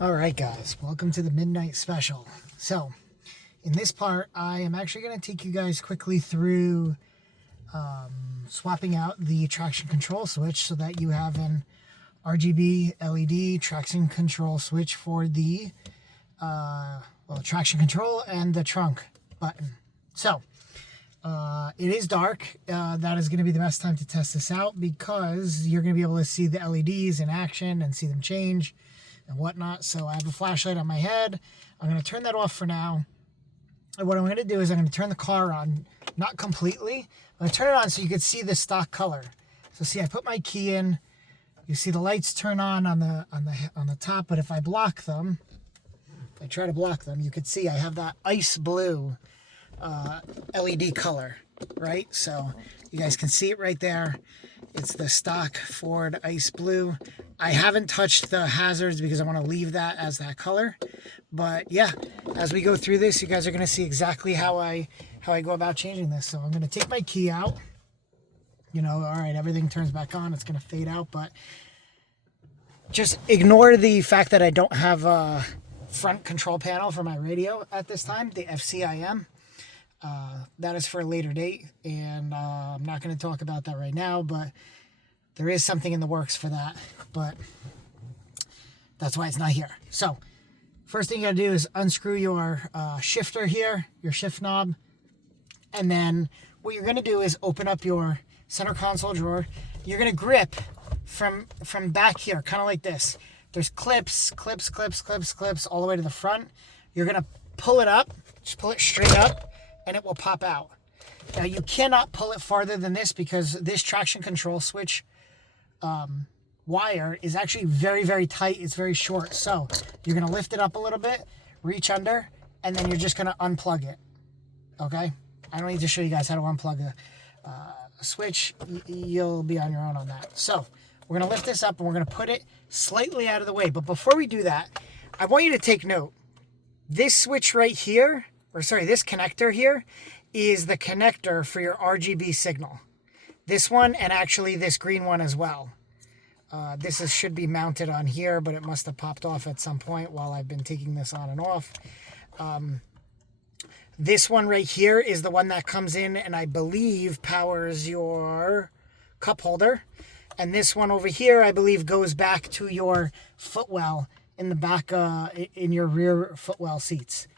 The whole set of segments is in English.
Alright guys, welcome to the midnight special. So, in this part, I am actually going to take you guys quickly through swapping out the traction control switch so that you have an RGB LED traction control switch for the traction control and the trunk button. So, it is dark. That is going to be the best time to test this out because you're going to be able to see the LEDs in action and see them change and whatnot. So I have a flashlight on my head. I'm going to turn that off for now. And what I'm going to do is I'm going to turn the car on, not completely. I'm going to turn it on so you can see the stock color. So see, I put my key in. You see the lights turn on the top, but if I block them, if I try to block them, you can see I have that ice blue LED color, right? So you guys can see it right there. It's the stock Ford ice blue. I haven't touched the hazards because I want to leave that as that color. But yeah, as we go through this, you guys are going to see exactly how I go about changing this. So I'm going to take my key out. You know, all right, everything turns back on. It's going to fade out, but just ignore the fact that I don't have a front control panel for my radio at this time, the FCIM. That is for a later date, and I'm not going to talk about that right now, but there is something in the works for that, but that's why it's not here. So first thing you got to do is unscrew your shifter here, your shift knob, and then what you're going to do is open up your center console drawer. You're going to grip from back here, kind of like this. There's clips all the way to the front. You're going to pull it up, just pull it straight up, and it will pop out. Now you cannot pull it farther than this because this traction control switch wire is actually very, very tight. It's very short. So you're going to lift it up a little bit, reach under, and then you're just going to unplug it. Okay? I don't need to show you guys how to unplug a switch. You'll be on your own on that. So we're going to lift this up and we're going to put it slightly out of the way. But before we do that, I want you to take note. This switch right here, or sorry, this connector here is the connector for your RGB signal. This one, and actually this green one as well. Should be mounted on here, but it must have popped off at some point while I've been taking this on and off. This one right here is the one that comes in and I believe powers your cup holder. And this one over here, I believe, goes back to your footwell in the back, in your rear footwell seats.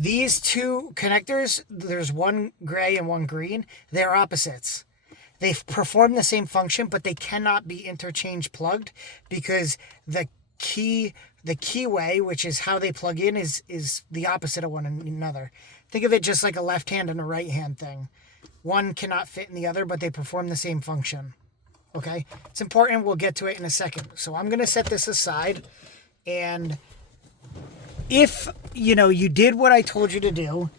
These two connectors, there's one gray and one green, they're opposites. They perform the same function, but they cannot be interchange plugged because the keyway, which is how they plug in, is the opposite of one another. Think of it just like a left hand and a right hand thing. One cannot fit in the other, but they perform the same function. Okay? It's important. We'll get to it in a second. So I'm going to set this aside, and if, you did what I told you to do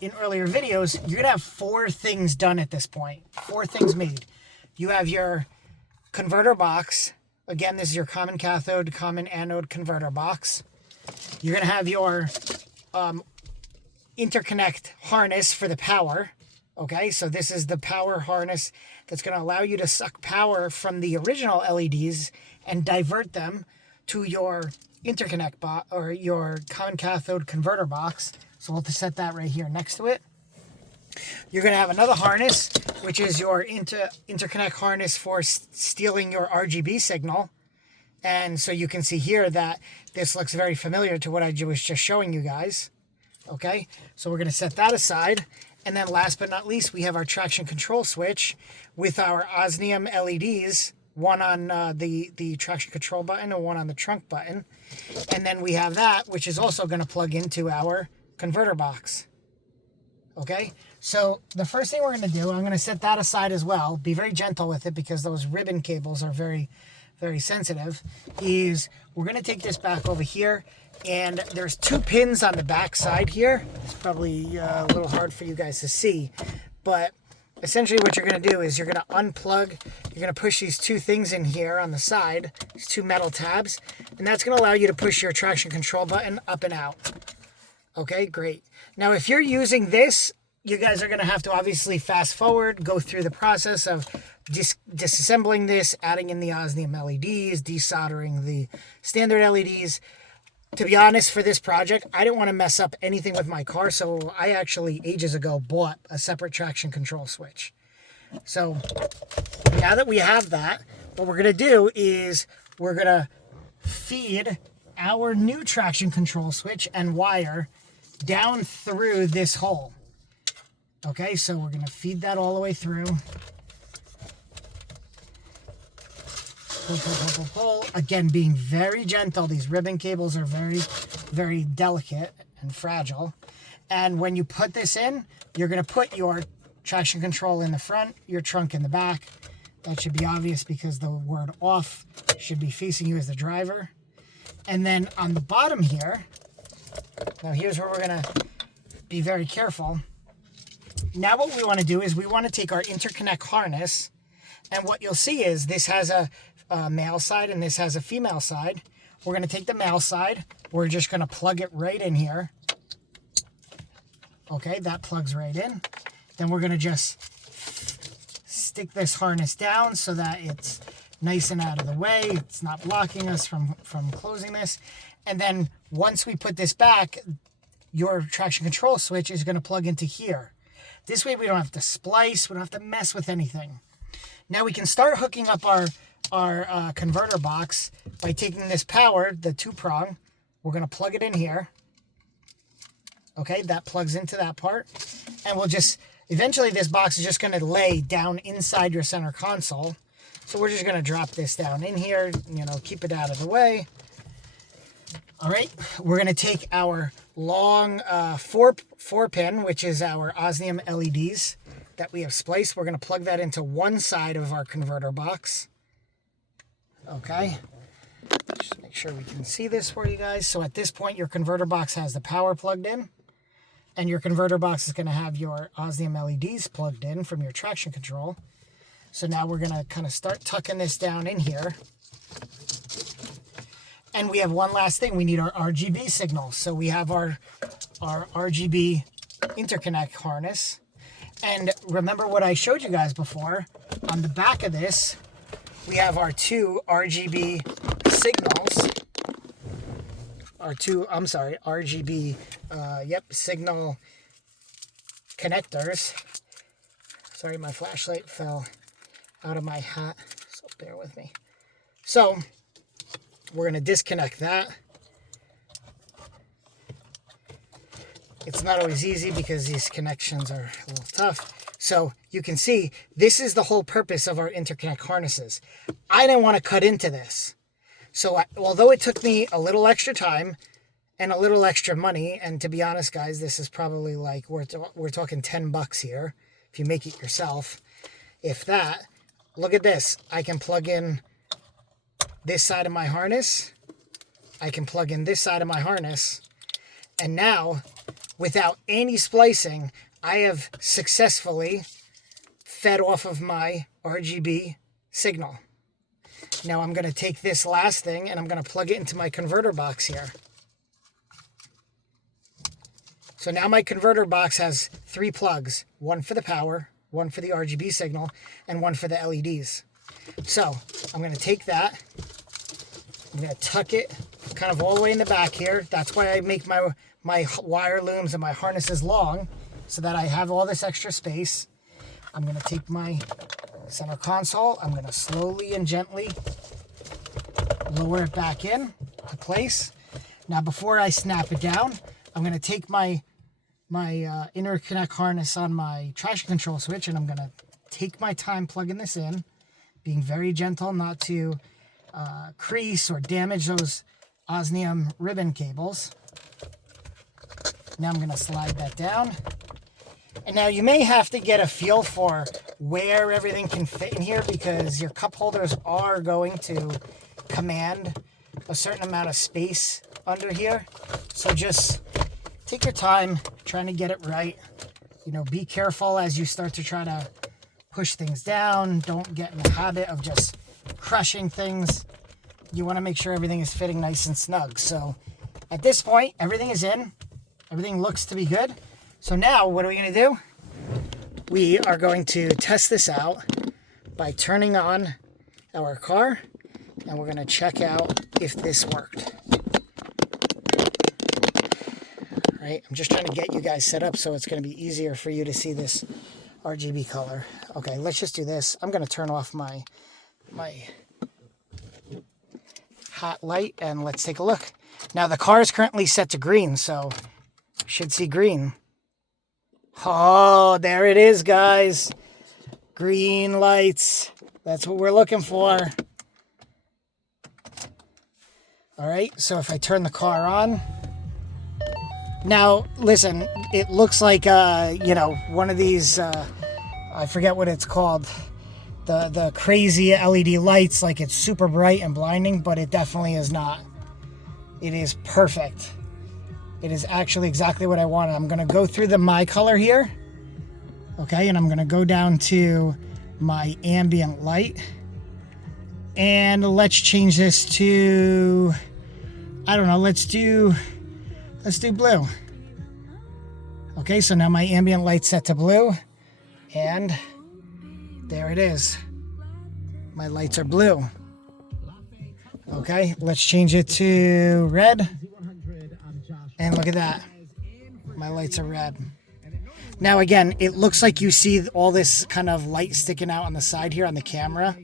in earlier videos, you're going to have 4 things done at this point. 4 things made. You have your converter box. Again, this is your common cathode, common anode converter box. You're going to have your interconnect harness for the power. Okay, so this is the power harness that's going to allow you to suck power from the original LEDs and divert them to your interconnect box or your common cathode converter box. So we'll just set that right here next to it. You're going to have another harness, which is your interconnect harness for stealing your RGB signal. And so you can see here that this looks very familiar to what I was just showing you guys. Okay, so we're going to set that aside. And then last but not least, we have our traction control switch with our osmium LEDs, one on the traction control button and one on the trunk button. And then we have that, which is also going to plug into our converter box. Okay, so the first thing we're going to do, I'm going to set that aside as well. Be very gentle with it because those ribbon cables are very, very sensitive. Is we're going to take this back over here, and there's 2 pins on the back side here. It's probably a little hard for you guys to see, but essentially what you're going to do is you're going to unplug, you're going to push these 2 things in here on the side, these 2 metal tabs, and that's going to allow you to push your traction control button up and out. Okay, great. Now, if you're using this, you guys are going to have to obviously fast forward, go through the process of disassembling this, adding in the osmium LEDs, desoldering the standard LEDs. To be honest, for this project, I didn't want to mess up anything with my car, so I actually, ages ago, bought a separate traction control switch. So now that we have that, what we're going to do is we're going to feed our new traction control switch and wire down through this hole. Okay, so we're going to feed that all the way through. Pull, pull, pull, pull, pull. Again, being very gentle. These ribbon cables are very, very delicate and fragile. And when you put this in, you're going to put your traction control in the front, your trunk in the back. That should be obvious because the word off should be facing you as the driver. And then on the bottom here, now here's where we're going to be very careful. Now what we want to do is we want to take our interconnect harness, and what you'll see is this has a male side and this has a female side. We're going to take the male side. We're just going to plug it right in here. Okay, that plugs right in. Then we're going to just stick this harness down so that it's nice and out of the way. It's not blocking us from closing this. And then once we put this back, your traction control switch is going to plug into here. This way we don't have to splice, we don't have to mess with anything. Now we can start hooking up our converter box by taking this power, the 2-prong. We're going to plug it in here. Okay, that plugs into that part. And we'll just, eventually this box is just going to lay down inside your center console. So we're just going to drop this down in here, keep it out of the way. All right, we're going to take our long 4-pin, which is our osmium LEDs that we have spliced. We're going to plug that into one side of our converter box. Okay, just make sure we can see this for you guys. So at this point, your converter box has the power plugged in, and your converter box is going to have your osmium LEDs plugged in from your traction control. So now we're going to kind of start tucking this down in here. And we have one last thing. We need our RGB signal. So we have our RGB interconnect harness. And remember what I showed you guys before. On the back of this, we have our 2 RGB signals. RGB, signal connectors. Sorry, my flashlight fell out of my hat, so bear with me. So we're going to disconnect that. It's not always easy because these connections are a little tough. So you can see this is the whole purpose of our interconnect harnesses. I didn't want to cut into this. So although it took me a little extra time and a little extra money, and to be honest, guys, this is probably like, we're talking $10 here if you make it yourself. If that, look at this. I can plug in this side of my harness. I can plug in this side of my harness. And now, without any splicing, I have successfully fed off of my RGB signal. Now I'm going to take this last thing and I'm going to plug it into my converter box here. So now my converter box has 3 plugs, one for the power, one for the RGB signal, and one for the LEDs. So I'm going to take that, I'm going to tuck it kind of all the way in the back here. That's why I make my wire looms and my harnesses long, so that I have all this extra space. I'm going to take my center console, I'm going to slowly and gently lower it back in to place. Now before I snap it down, I'm going to take my interconnect harness on my traction control switch, and I'm going to take my time plugging this in, being very gentle not to crease or damage those osmium ribbon cables. Now I'm going to slide that down. And now you may have to get a feel for where everything can fit in here, because your cup holders are going to command a certain amount of space under here. So just take your time trying to get it right. Be careful as you start to try to push things down. Don't get in the habit of just crushing things. You want to make sure everything is fitting nice and snug. So at this point, everything is in. Everything looks to be good. So now what are we going to do? We are going to test this out by turning on our car, and we're going to check out if this worked. right? I'm just trying to get you guys set up so it's going to be easier for you to see this RGB color. Okay, let's just do this. I'm going to turn off my hot light and let's take a look. Now the car is currently set to green, so should see green. Oh, there it is, guys. Green lights. That's what we're looking for. All right, so if I turn the car on. Now, listen, it looks like, you know, one of these, I forget what it's called, the crazy LED lights, like it's super bright and blinding, but it definitely is not. It is perfect. It is actually exactly what I wanted. I'm going to go through the MyColor here, okay, and I'm going to go down to my ambient light, and let's change this to, I don't know, let's do blue. Okay, so now my ambient light's set to blue, and there it is. My lights are blue. Okay, let's change it to red, and look at that. My lights are red. Now again, it looks like you see all this kind of light sticking out on the side here on the camera.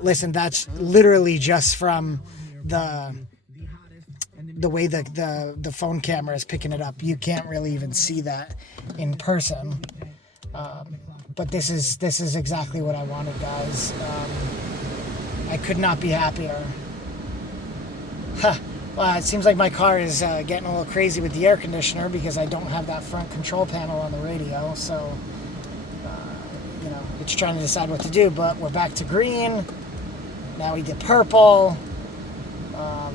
Listen, that's literally just from the way the phone camera is picking it up. You can't really even see that in person. But this is exactly what I wanted, guys. I could not be happier. Well, it seems like my car is getting a little crazy with the air conditioner because I don't have that front control panel on the radio. So, you know, it's trying to decide what to do. But we're back to green. Now we get purple.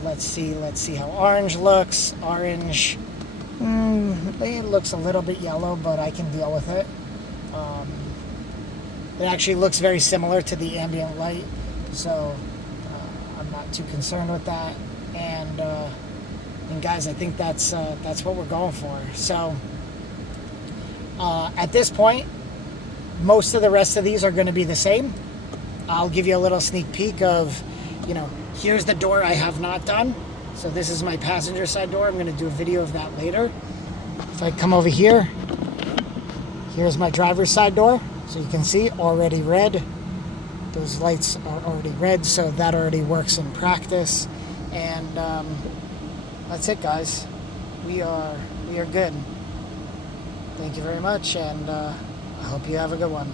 Let's see how orange looks. Orange, it looks a little bit yellow, but I can deal with it. It actually looks very similar to the ambient light, so I'm not too concerned with that. And guys, I think that's what we're going for. So at this point, most of the rest of these are going to be the same. I'll give you a little sneak peek of, you know, here's the door I have not done. So this is my passenger side door. I'm going to do a video of that later. If I come over here, here's my driver's side door. So you can see already red. Those lights are already red, so that already works in practice. And that's it, guys. We are good. Thank you very much, and I hope you have a good one.